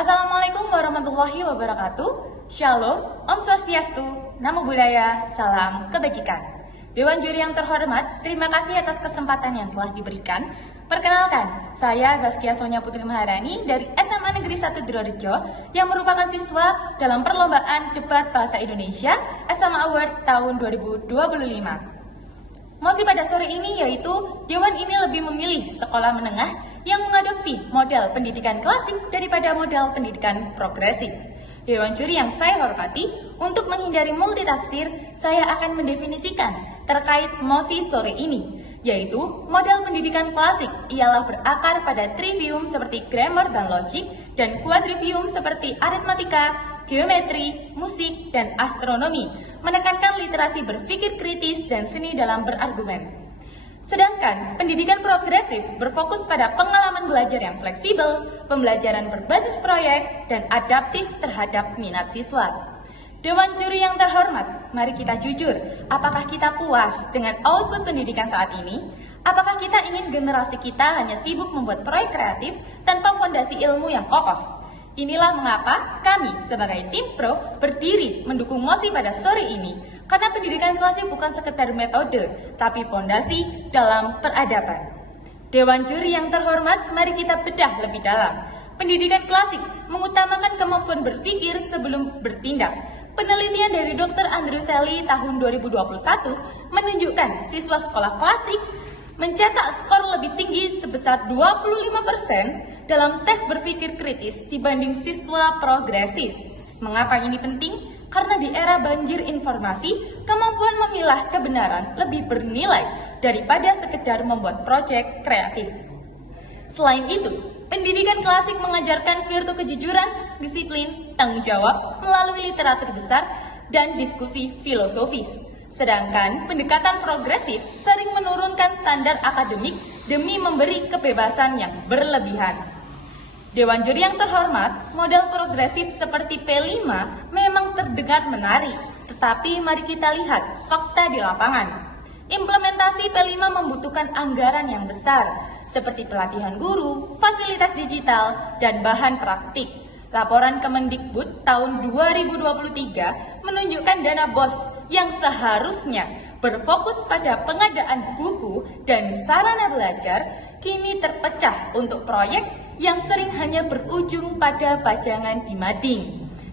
Assalamualaikum warahmatullahi wabarakatuh. Shalom, Om Swastiastu, Namo Buddhaya, Salam Kebajikan. Dewan Juri yang terhormat, terima kasih atas kesempatan yang telah diberikan. Perkenalkan, saya Zaskia Sonia Putri Maharani dari SMA Negeri 1 Dirorejo yang merupakan siswa dalam perlombaan debat bahasa Indonesia SMA Award tahun 2025. Mosi pada sore ini yaitu Dewan ini lebih memilih sekolah menengah yang mengadopsi model pendidikan klasik daripada model pendidikan progresif. Dewan juri yang saya hormati, untuk menghindari multitafsir, saya akan mendefinisikan terkait mosi sore ini, yaitu model pendidikan klasik ialah berakar pada trivium seperti grammar dan logik, dan quadrivium seperti aritmatika, geometri, musik, dan astronomi, menekankan literasi berpikir kritis dan seni dalam berargumen. Sedangkan pendidikan progresif berfokus pada pengalaman belajar yang fleksibel, pembelajaran berbasis proyek, dan adaptif terhadap minat siswa. Dewan juri yang terhormat, mari kita jujur, apakah kita puas dengan output pendidikan saat ini? Apakah kita ingin generasi kita hanya sibuk membuat proyek kreatif tanpa fondasi ilmu yang kokoh? Inilah mengapa kami sebagai tim pro berdiri mendukung mosi pada sore ini, karena pendidikan klasik bukan sekedar metode, tapi fondasi dalam peradaban. Dewan juri yang terhormat, mari kita bedah lebih dalam. Pendidikan klasik mengutamakan kemampuan berpikir sebelum bertindak. Penelitian dari Dr. Andrew Selly tahun 2021 menunjukkan siswa sekolah klasik mencetak skor lebih tinggi sebesar 25% dalam tes berpikir kritis dibanding siswa progresif. Mengapa ini penting? Karena di era banjir informasi, kemampuan memilah kebenaran lebih bernilai daripada sekedar membuat proyek kreatif. Selain itu, pendidikan klasik mengajarkan virtu kejujuran, disiplin, tanggung jawab melalui literatur besar dan diskusi filosofis. Sedangkan pendekatan progresif sering menurunkan standar akademik demi memberi kebebasan yang berlebihan. Dewan juri yang terhormat, model progresif seperti P5 memang terdengar menarik, tetapi mari kita lihat fakta di lapangan. Implementasi P5 membutuhkan anggaran yang besar, seperti pelatihan guru, fasilitas digital, dan bahan praktik. Laporan Kemendikbud tahun 2023 menunjukkan dana BOS yang seharusnya berfokus pada pengadaan buku dan sarana belajar kini terpecah untuk proyek yang sering hanya berujung pada pajangan di mading.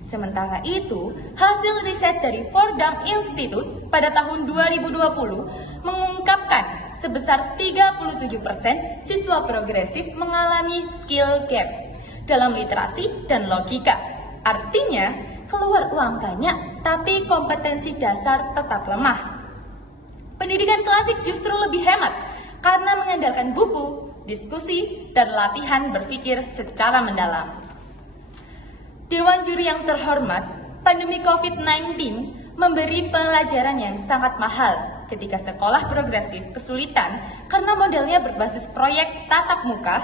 Sementara itu, hasil riset dari Fordham Institute pada tahun 2020 mengungkapkan sebesar 37% siswa progresif mengalami skill gap dalam literasi dan logika. Artinya, keluar uang banyak, tapi kompetensi dasar tetap lemah. Pendidikan klasik justru lebih hemat karena mengandalkan buku, diskusi, dan latihan berpikir secara mendalam. Dewan juri yang terhormat, pandemi COVID-19 memberi pelajaran yang sangat mahal ketika sekolah progresif kesulitan karena modelnya berbasis proyek tatap muka.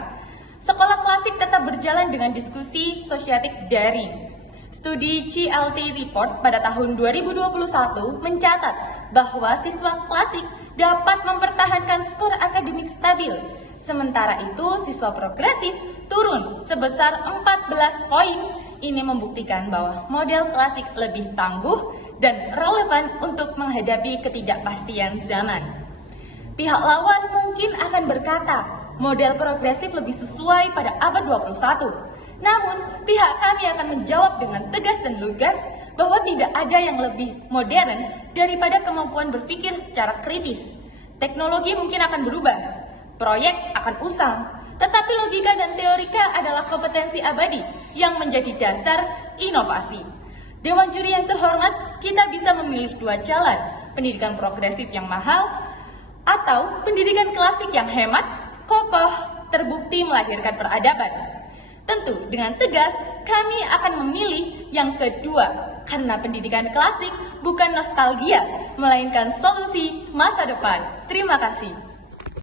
Sekolah klasik tetap berjalan dengan diskusi sosiatik daring. Studi CLT Report pada tahun 2021 mencatat bahwa siswa klasik dapat mempertahankan skor akademik stabil. Sementara itu, siswa progresif turun sebesar 14 poin. Ini membuktikan bahwa model klasik lebih tangguh dan relevan untuk menghadapi ketidakpastian zaman. Pihak lawan mungkin akan berkata, model progresif lebih sesuai pada abad 21. Namun, pihak kami akan menjawab dengan tegas dan lugas bahwa tidak ada yang lebih modern daripada kemampuan berpikir secara kritis. Teknologi mungkin akan berubah, proyek akan usang, tetapi logika dan teorika adalah kompetensi abadi yang menjadi dasar inovasi. Dewan juri yang terhormat, kita bisa memilih dua jalan, pendidikan progresif yang mahal atau pendidikan klasik yang hemat, kokoh, terbukti melahirkan peradaban. Tentu, dengan tegas, kami akan memilih yang kedua, karena pendidikan klasik bukan nostalgia, melainkan solusi masa depan. Terima kasih.